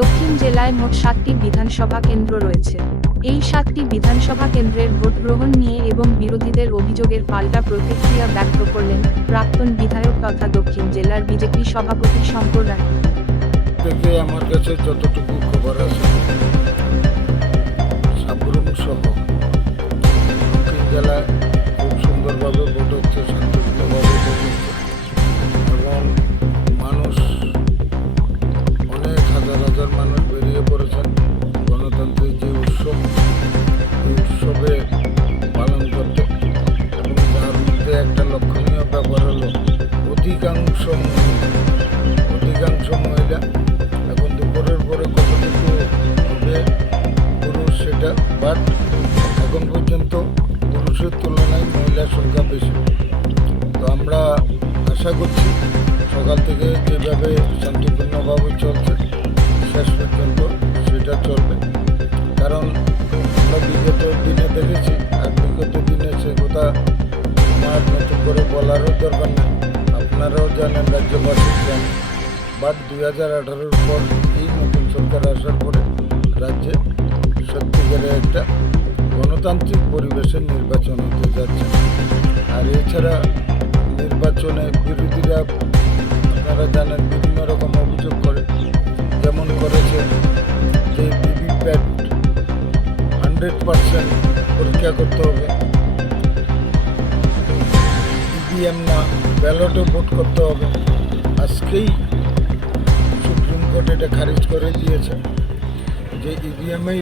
দক্ষিণ জেলায় মোট সাতটি বিধানসভা কেন্দ্র রয়েছে। এই সাতটি বিধানসভা কেন্দ্রের ভোট গ্রহণ নিয়ে এবং বিরোধীদের অভিযোগের পাল্টা প্রতিক্রিয়া ব্যক্ত করলেন প্রাক্তন বিধায়ক তথা দক্ষিণ জেলার বিজেপি সভাপতি শঙ্কর রায়। আমার কাছে যতটুকু খবর আছে একটা লক্ষণীয় ব্যাপার হলো, অধিকাংশ অধিকাংশ মহিলা এখন দুপুরের পরে কতটুকু হবে, পুরুষ সেটা বাট এখন পর্যন্ত পুরুষের তুলনায় মহিলার সংখ্যা বেশি। তো আমরা আশা করছি সকাল থেকে যেভাবে শান্তিপূর্ণভাবে চলছে, শেষ পর্যন্ত সেটা চলবে। কারণ আমরা বিগত দিনে দেখেছি, আর বিগত দিনে সে কথা আমার নতুন করে বলারও দরকার নেই আপনারাও জানেন রাজ্যবাসী জানেন বাট দুই হাজার আঠারোর পর এই নতুন সরকার আসার পরে রাজ্যে সত্যিকারে একটা গণতান্ত্রিক পরিবেশের নির্বাচন হতে যাচ্ছে। আর এছাড়া নির্বাচনে বিরোধীরা আপনারা জানেন বিভিন্ন রকম অভিযোগ করে। যেমন করেছে যে ভিভিপ্যাট হান্ড্রেড পার্সেন্ট পরীক্ষা করতে হবে। ইভিএম না ব্যালটে ভোট করতে হবে। আজকেই সুপ্রিম কোর্ট এটা খারিজ করে দিয়েছে। যে ইভিএমেই